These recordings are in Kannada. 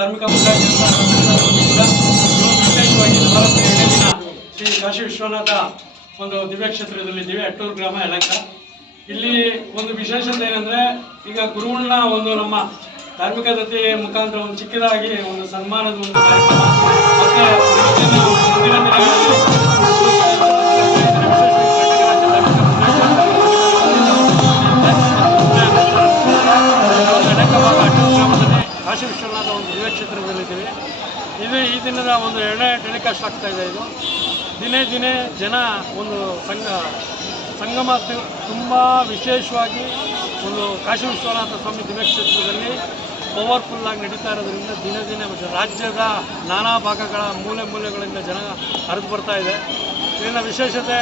ಧಾರ್ಮಿಕ ಮುಖಂಡರಿಂದ ವಿಶೇಷವಾಗಿ ಭಾರತ 2ನೇ ದಿನ ಶ್ರೀ ಕಾಶಿ ವಿಶ್ವನಾಥ ಒಂದು ದಿವ್ಯ ಕ್ಷೇತ್ರದಲ್ಲಿದ್ದೀವಿ. ಅಟ್ಟೂರು ಗ್ರಾಮ ಯಲಹಂಕ. ಇಲ್ಲಿ ಒಂದು ವಿಶೇಷತೆ ಏನಂದರೆ, ಈಗ ಗುರುಗಳನ್ನ ಒಂದು ನಮ್ಮ ಧಾರ್ಮಿಕ ಜೊತೆ ಮುಖಾಂತರ ಒಂದು ಚಿಕ್ಕದಾಗಿ ಒಂದು ಸನ್ಮಾನದ ಒಂದು ಕಾರ್ಯಕ್ರಮ ಮತ್ತು ಮುಂದಿನ ದಿನಗಳಲ್ಲಿ ಕಾಶಿ ವಿಶ್ವನಾಥ ಒಂದು ದಿವ್ಯ ಕ್ಷೇತ್ರದಲ್ಲಿದ್ದೀವಿ. ಈ ದಿನದ ಒಂದು 2ನೇ ಟೆಲಿಕಾಸ್ಟ್ ಆಗ್ತಾಯಿದೆ. ಇದು ದಿನೇ ಜನ ಒಂದು ಸಂಗಮ ತುಂಬ ವಿಶೇಷವಾಗಿ ಒಂದು ಕಾಶಿ ವಿಶ್ವನಾಥ ಸ್ವಾಮಿ ದಿವ್ಯ ಕ್ಷೇತ್ರದಲ್ಲಿ ಪವರ್ಫುಲ್ಲಾಗಿ ನಡೀತಾ ಇರೋದ್ರಿಂದ ದಿನೇ ರಾಜ್ಯದ ನಾನಾ ಭಾಗಗಳ ಮೂಲೆಗಳಿಂದ ಜನ ಹರಿದು ಬರ್ತಾ ಇದೆ. ಇಲ್ಲಿನ ವಿಶೇಷತೆ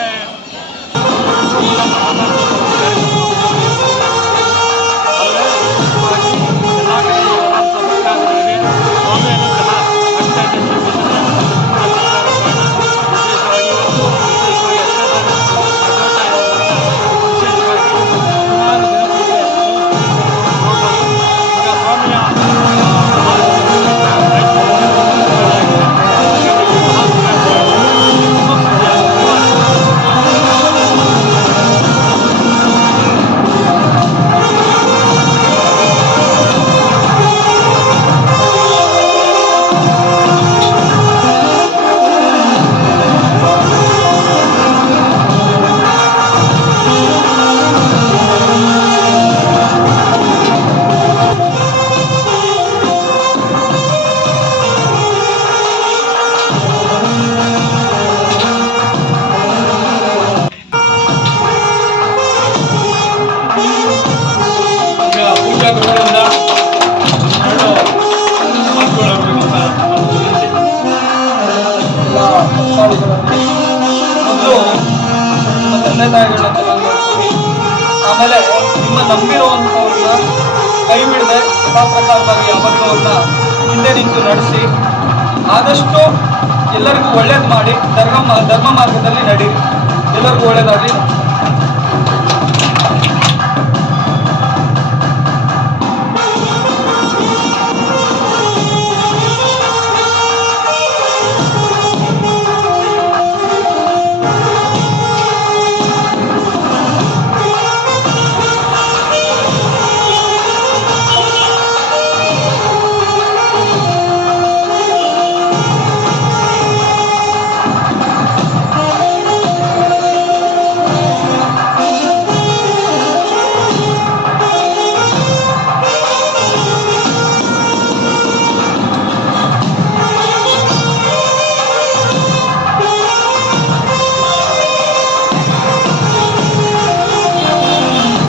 ಆಮೇಲೆ ನಿಮ್ಮ ನಂಬಿರುವಂಥವ್ರನ್ನ ಕೈ ಬಿಡದೆ ಯಥಾಪ್ರಕಾರವಾಗಿ ಯಾವಾಗಲೂ ಹಿಂದೆ ನಿಂತು ನಡೆಸಿ ಆದಷ್ಟು ಎಲ್ಲರಿಗೂ ಒಳ್ಳೇದು ಮಾಡಿ ಧರ್ಮ ಮಾರ್ಗದಲ್ಲಿ ನಡೀರಿ. ಎಲ್ಲರಿಗೂ ಒಳ್ಳೇದಾಗಲಿ.